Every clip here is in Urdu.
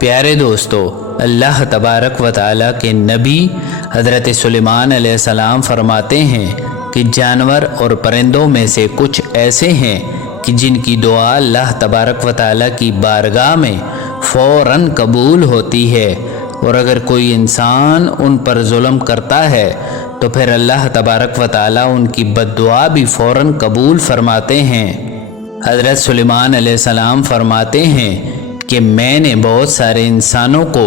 پیارے دوستو، اللہ تبارک و تعالیٰ کے نبی حضرت سلیمان علیہ السلام فرماتے ہیں کہ جانور اور پرندوں میں سے کچھ ایسے ہیں کہ جن کی دعا اللہ تبارک و تعالیٰ کی بارگاہ میں فوراً قبول ہوتی ہے، اور اگر کوئی انسان ان پر ظلم کرتا ہے تو پھر اللہ تبارک و تعالیٰ ان کی بد دعا بھی فوراً قبول فرماتے ہیں۔ حضرت سلیمان علیہ السلام فرماتے ہیں کہ میں نے بہت سارے انسانوں کو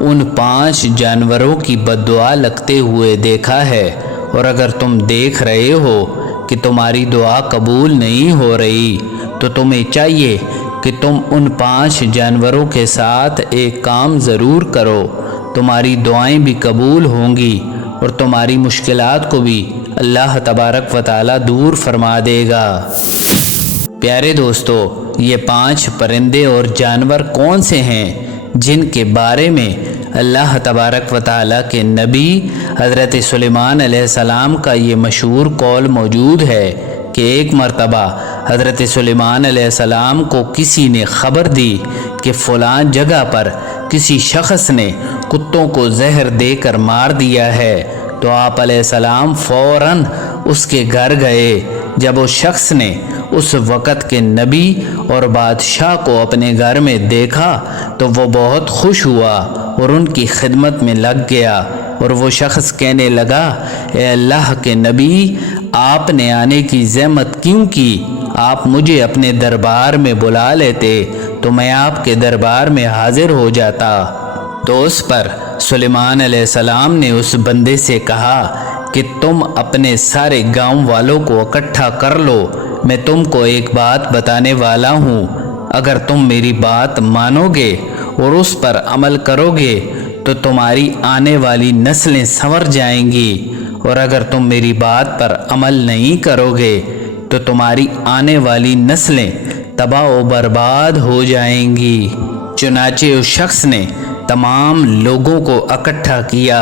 ان 5 جانوروں کی بد دعا لگتے ہوئے دیکھا ہے، اور اگر تم دیکھ رہے ہو کہ تمہاری دعا قبول نہیں ہو رہی تو تمہیں چاہیے کہ تم ان 5 جانوروں کے ساتھ ایک کام ضرور کرو، تمہاری دعائیں بھی قبول ہوں گی اور تمہاری مشکلات کو بھی اللہ تبارک و تعالیٰ دور فرما دے گا۔ پیارے دوستو، یہ 5 پرندے اور جانور کون سے ہیں جن کے بارے میں اللہ تبارک و تعالیٰ کے نبی حضرت سلیمان علیہ السلام کا یہ مشہور قول موجود ہے کہ ایک مرتبہ حضرت سلیمان علیہ السلام کو کسی نے خبر دی کہ فلاں جگہ پر کسی شخص نے کتوں کو زہر دے کر مار دیا ہے، تو آپ علیہ السلام فوراً اس کے گھر گئے۔ جب اس شخص نے اس وقت کے نبی اور بادشاہ کو اپنے گھر میں دیکھا تو وہ بہت خوش ہوا اور ان کی خدمت میں لگ گیا، اور وہ شخص کہنے لگا، اے اللہ کے نبی، آپ نے آنے کی زحمت کیوں کی؟ آپ مجھے اپنے دربار میں بلا لیتے تو میں آپ کے دربار میں حاضر ہو جاتا۔ تو اس پر سلیمان علیہ السلام نے اس بندے سے کہا کہ تم اپنے سارے گاؤں والوں کو اکٹھا کر لو، میں تم کو ایک بات بتانے والا ہوں، اگر تم میری بات مانو گے اور اس پر عمل کرو گے تو تمہاری آنے والی نسلیں سنور جائیں گی، اور اگر تم میری بات پر عمل نہیں کرو گے تو تمہاری آنے والی نسلیں تباہ و برباد ہو جائیں گی۔ چنانچہ اس شخص نے تمام لوگوں کو اکٹھا کیا،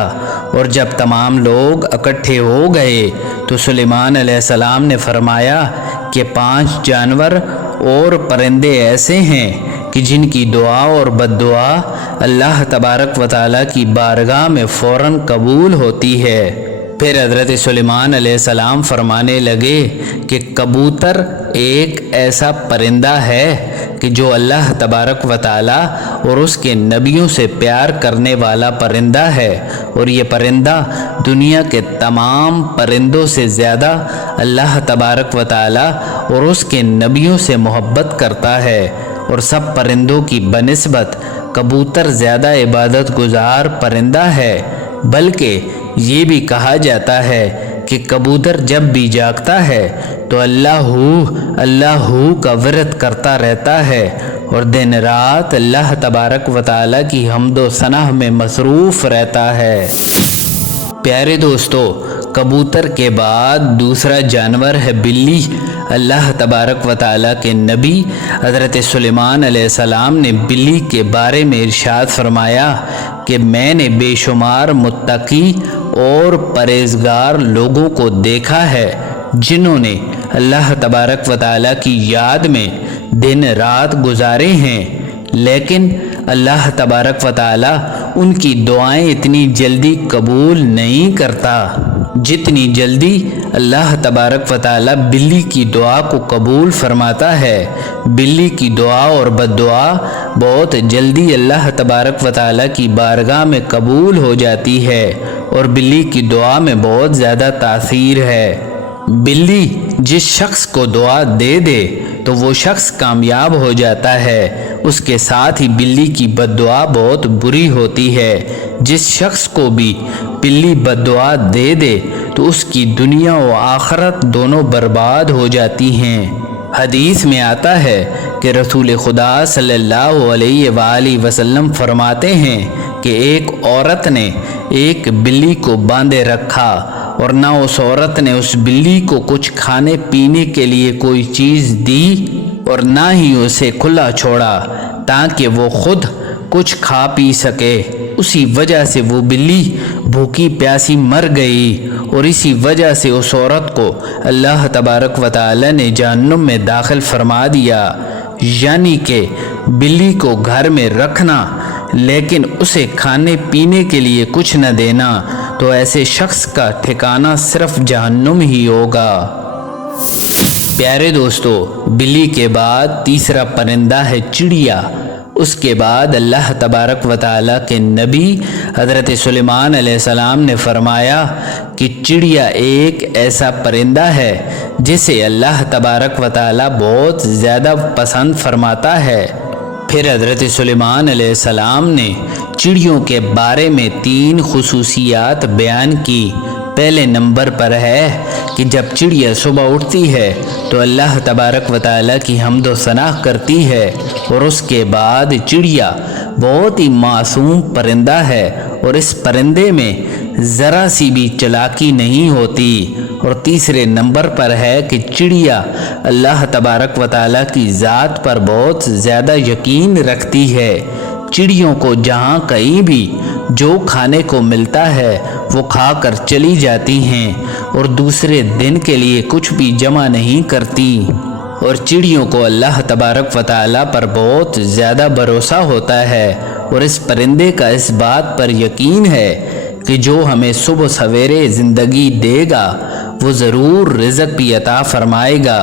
اور جب تمام لوگ اکٹھے ہو گئے تو سلیمان علیہ السلام نے فرمایا کہ 5 جانور اور پرندے ایسے ہیں کہ جن کی دعا اور بد دعا اللہ تبارک و تعالیٰ کی بارگاہ میں فوراً قبول ہوتی ہے۔ پھر حضرت سلیمان علیہ السلام فرمانے لگے کہ کبوتر ایک ایسا پرندہ ہے کہ جو اللہ تبارک و تعالیٰ اور اس کے نبیوں سے پیار کرنے والا پرندہ ہے، اور یہ پرندہ دنیا کے تمام پرندوں سے زیادہ اللہ تبارک و تعالیٰ اور اس کے نبیوں سے محبت کرتا ہے، اور سب پرندوں کی بنسبت کبوتر زیادہ عبادت گزار پرندہ ہے، بلکہ یہ بھی کہا جاتا ہے کہ کبوتر جب بھی جاگتا ہے تو اللہ کا ورد کرتا رہتا ہے، اور دن رات اللہ تبارک و تعالیٰ کی حمد و ثنا میں مصروف رہتا ہے۔ پیارے دوستو، کبوتر کے بعد دوسرا جانور ہے بلی۔ اللہ تبارک و تعالیٰ کے نبی حضرت سلیمان علیہ السلام نے بلی کے بارے میں ارشاد فرمایا کہ میں نے بے شمار متقی اور پرہیزگار لوگوں کو دیکھا ہے جنہوں نے اللہ تبارک و تعالیٰ کی یاد میں دن رات گزارے ہیں، لیکن اللہ تبارک و تعالیٰ ان کی دعائیں اتنی جلدی قبول نہیں کرتا جتنی جلدی اللہ تبارک و تعالیٰ بلی کی دعا کو قبول فرماتا ہے۔ بلی کی دعا اور بد دعا بہت جلدی اللہ تبارک و تعالیٰ کی بارگاہ میں قبول ہو جاتی ہے، اور بلی کی دعا میں بہت زیادہ تاثیر ہے۔ بلی جس شخص کو دعا دے دے تو وہ شخص کامیاب ہو جاتا ہے، اس کے ساتھ ہی بلی کی بد دعا بہت بری ہوتی ہے۔ جس شخص کو بھی بلی بد دعا دے دے تو اس کی دنیا و آخرت دونوں برباد ہو جاتی ہیں۔ حدیث میں آتا ہے کہ رسول خدا صلی اللہ علیہ وآلہ وسلم فرماتے ہیں کہ ایک عورت نے ایک بلی کو باندھے رکھا، اور نہ اس عورت نے اس بلی کو کچھ کھانے پینے کے لیے کوئی چیز دی، اور نہ ہی اسے کھلا چھوڑا تاکہ وہ خود کچھ کھا پی سکے۔ اسی وجہ سے وہ بلی بھوکی پیاسی مر گئی، اور اسی وجہ سے اس عورت کو اللہ تبارک و تعالی نے جہنم میں داخل فرما دیا۔ یعنی کہ بلی کو گھر میں رکھنا لیکن اسے کھانے پینے کے لیے کچھ نہ دینا تو ایسے شخص کا ٹھکانہ صرف جہنم ہی ہوگا۔ پیارے دوستو، بلی کے بعد تیسرا پرندہ ہے چڑیا۔ اس کے بعد اللہ تبارک و تعالیٰ کے نبی حضرت سلیمان علیہ السلام نے فرمایا کہ چڑیا ایک ایسا پرندہ ہے جسے اللہ تبارک و تعالیٰ بہت زیادہ پسند فرماتا ہے۔ پھر حضرت سلیمان علیہ السلام نے چڑیوں کے بارے میں 3 خصوصیات بیان کی۔ پہلے نمبر پر ہے کہ جب چڑیا صبح اٹھتی ہے تو اللہ تبارک و تعالیٰ کی حمد و ثنا کرتی ہے، اور اس کے بعد چڑیا بہت ہی معصوم پرندہ ہے اور اس پرندے میں ذرا سی بھی چالاکی نہیں ہوتی۔ اور تیسرے نمبر پر ہے کہ چڑیا اللہ تبارک و تعالیٰ کی ذات پر بہت زیادہ یقین رکھتی ہے۔ چڑیوں کو جہاں کہیں بھی جو کھانے کو ملتا ہے وہ کھا کر چلی جاتی ہیں اور دوسرے دن کے لیے کچھ بھی جمع نہیں کرتی، اور چڑیوں کو اللہ تبارک و تعالیٰ پر بہت زیادہ بھروسہ ہوتا ہے، اور اس پرندے کا اس بات پر یقین ہے کہ جو ہمیں صبح سویرے زندگی دے گا وہ ضرور رزق بھی عطا فرمائے گا،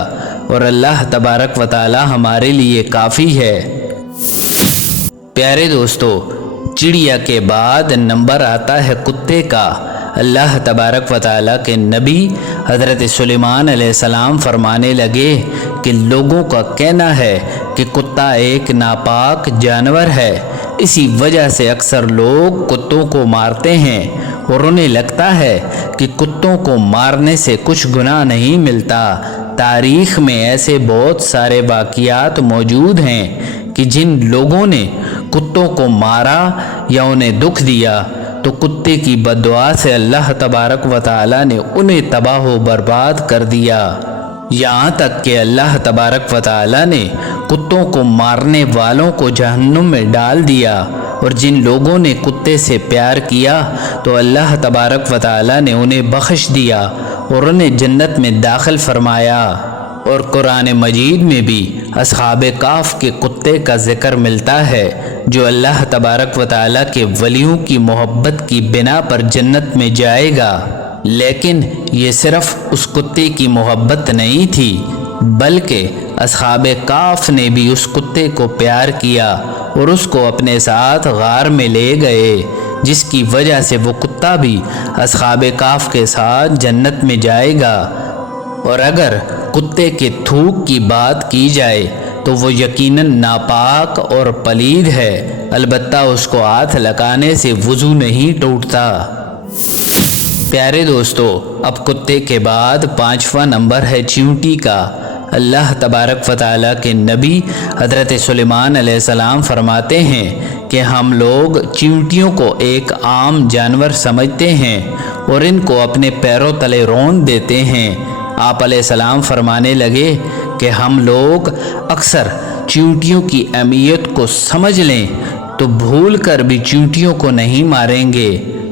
اور اللہ تبارک و تعالیٰ ہمارے لیے کافی ہے۔ پیارے دوستو، چڑیا کے بعد نمبر آتا ہے کتے کا۔ اللہ تبارک و تعالیٰ کے نبی حضرت سلیمان علیہ السلام فرمانے لگے کہ لوگوں کا کہنا ہے کہ کتا ایک ناپاک جانور ہے، اسی وجہ سے اکثر لوگ کتوں کو مارتے ہیں اور انہیں لگتا ہے کہ کتوں کو مارنے سے کچھ گناہ نہیں ملتا۔ تاریخ میں ایسے بہت سارے واقعات موجود ہیں کہ جن لوگوں نے کتوں کو مارا یا انہیں دکھ دیا تو کتے کی بددعا سے اللہ تبارک و تعالیٰ نے انہیں تباہ و برباد کر دیا، یہاں تک کہ اللہ تبارک و تعالیٰ نے کتوں کو مارنے والوں کو جہنم میں ڈال دیا، اور جن لوگوں نے کتے سے پیار کیا تو اللہ تبارک و تعالیٰ نے انہیں بخش دیا اور انہیں جنت میں داخل فرمایا۔ اور قرآن مجید میں بھی اصحاب کہف کے کتے کا ذکر ملتا ہے جو اللہ تبارک و تعالیٰ کے ولیوں کی محبت کی بنا پر جنت میں جائے گا۔ لیکن یہ صرف اس کتے کی محبت نہیں تھی، بلکہ اصحاب کہف نے بھی اس کتے کو پیار کیا اور اس کو اپنے ساتھ غار میں لے گئے، جس کی وجہ سے وہ کتا بھی اصحاب کہف کے ساتھ جنت میں جائے گا۔ اور اگر کتے کے تھوک کی بات کی جائے تو وہ یقیناً ناپاک اور پلید ہے، البتہ اس کو ہاتھ لگانے سے وضو نہیں ٹوٹتا۔ پیارے دوستو، اب کتے کے بعد 5واں نمبر ہے چیونٹی کا۔ اللہ تبارک و تعالیٰ کے نبی حضرت سلیمان علیہ السلام فرماتے ہیں کہ ہم لوگ چیونٹیوں کو ایک عام جانور سمجھتے ہیں اور ان کو اپنے پیروں تلے رون دیتے ہیں۔ آپ علیہ السلام فرمانے لگے کہ ہم لوگ اکثر چیونٹیوں کی اہمیت کو سمجھ لیں تو بھول کر بھی چیونٹیوں کو نہیں ماریں گے۔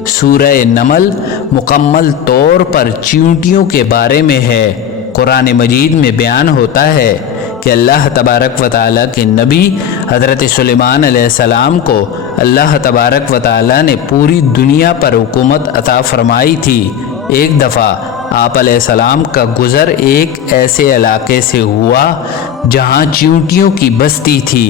سورہ نمل مکمل طور پر چیونٹیوں کے بارے میں ہے۔ قرآن مجید میں بیان ہوتا ہے کہ اللہ تبارک و تعالیٰ کے نبی حضرت سلیمان علیہ السلام کو اللہ تبارک و تعالیٰ نے پوری دنیا پر حکومت عطا فرمائی تھی۔ ایک دفعہ آپ علیہ السلام کا گزر ایک ایسے علاقے سے ہوا جہاں چیونٹیوں کی بستی تھی۔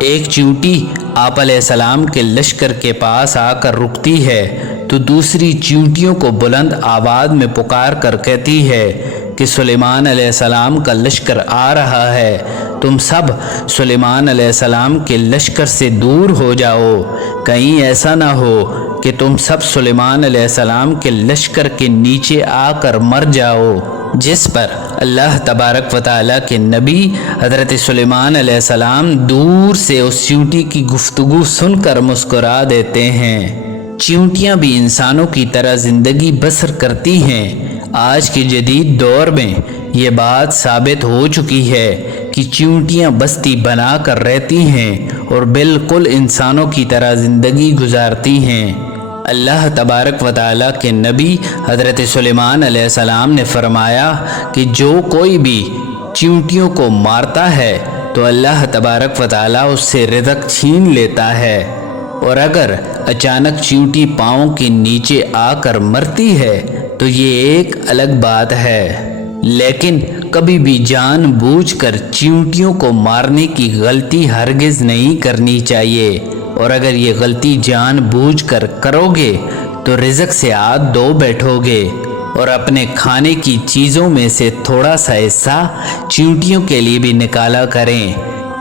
ایک چیونٹی آپ علیہ السلام کے لشکر کے پاس آ کر رکتی ہے تو دوسری چیونٹیوں کو بلند آواز میں پکار کر کہتی ہے کہ سلیمان علیہ السلام کا لشکر آ رہا ہے، تم سب سلیمان علیہ السلام کے لشکر سے دور ہو جاؤ، کہیں ایسا نہ ہو کہ تم سب سلیمان علیہ السلام کے لشکر کے نیچے آ کر مر جاؤ۔ جس پر اللہ تبارک و تعالیٰ کے نبی حضرت سلیمان علیہ السلام دور سے اس چیونٹی کی گفتگو سن کر مسکرا دیتے ہیں۔ چیونٹیاں بھی انسانوں کی طرح زندگی بسر کرتی ہیں۔ آج کے جدید دور میں یہ بات ثابت ہو چکی ہے کہ چیونٹیاں بستی بنا کر رہتی ہیں اور بالکل انسانوں کی طرح زندگی گزارتی ہیں۔ اللہ تبارک و تعالیٰ کے نبی حضرت سلیمان علیہ السلام نے فرمایا کہ جو کوئی بھی چیونٹیوں کو مارتا ہے تو اللہ تبارک و تعالیٰ اس سے رزق چھین لیتا ہے، اور اگر اچانک چیونٹی پاؤں کے نیچے آ کر مرتی ہے تو یہ ایک الگ بات ہے، لیکن کبھی بھی جان بوجھ کر چیونٹیوں کو مارنے کی غلطی ہرگز نہیں کرنی چاہیے، اور اگر یہ غلطی جان بوجھ کر کرو گے تو رزق سے ہاتھ دھو بیٹھو گے، اور اپنے کھانے کی چیزوں میں سے تھوڑا سا حصہ چیونٹیوں کے لیے بھی نکالا کریں۔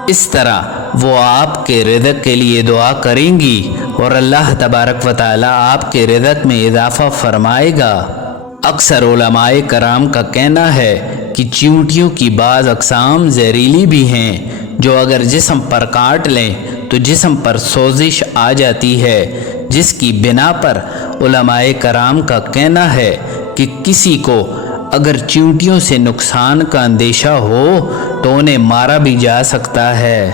اس طرح وہ آپ کے رزق کے لیے دعا کریں گی اور اللہ تبارک و تعالی آپ کے رزق میں اضافہ فرمائے گا۔ اکثر علماء کرام کا کہنا ہے کہ چیونٹیوں کی بعض اقسام زہریلی بھی ہیں جو اگر جسم پر کاٹ لیں تو جسم پر سوزش آ جاتی ہے، جس کی بنا پر علماء کرام کا کہنا ہے کہ کسی کو اگر چیونٹیوں سے نقصان کا اندیشہ ہو تو انہیں مارا بھی جا سکتا ہے۔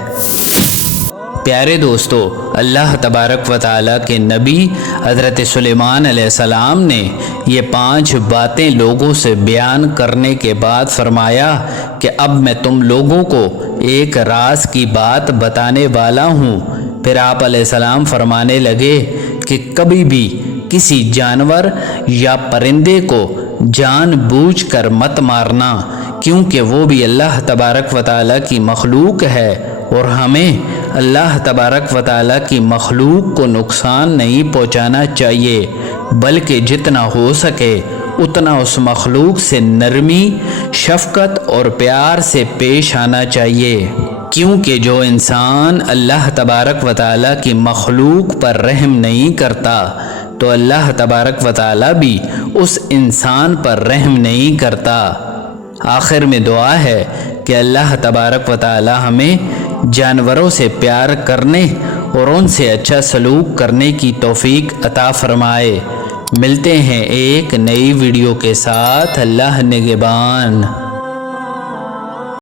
پیارے دوستو، اللہ تبارک و تعالیٰ کے نبی حضرت سلیمان علیہ السلام نے یہ 5 باتیں لوگوں سے بیان کرنے کے بعد فرمایا کہ اب میں تم لوگوں کو ایک راز کی بات بتانے والا ہوں۔ پھر آپ علیہ السلام فرمانے لگے کہ کبھی بھی کسی جانور یا پرندے کو جان بوجھ کر مت مارنا، کیونکہ وہ بھی اللہ تبارک و تعالیٰ کی مخلوق ہے، اور ہمیں اللہ تبارک و تعالیٰ کی مخلوق کو نقصان نہیں پہنچانا چاہیے، بلکہ جتنا ہو سکے اتنا اس مخلوق سے نرمی، شفقت اور پیار سے پیش آنا چاہیے، کیونکہ جو انسان اللہ تبارک و تعالیٰ کی مخلوق پر رحم نہیں کرتا تو اللہ تبارک و تعالیٰ بھی اس انسان پر رحم نہیں کرتا۔ آخر میں دعا ہے کہ اللہ تبارک و تعالیٰ ہمیں جانوروں سے پیار کرنے اور ان سے اچھا سلوک کرنے کی توفیق عطا فرمائے۔ ملتے ہیں ایک نئی ویڈیو کے ساتھ۔ اللہ نگہبان۔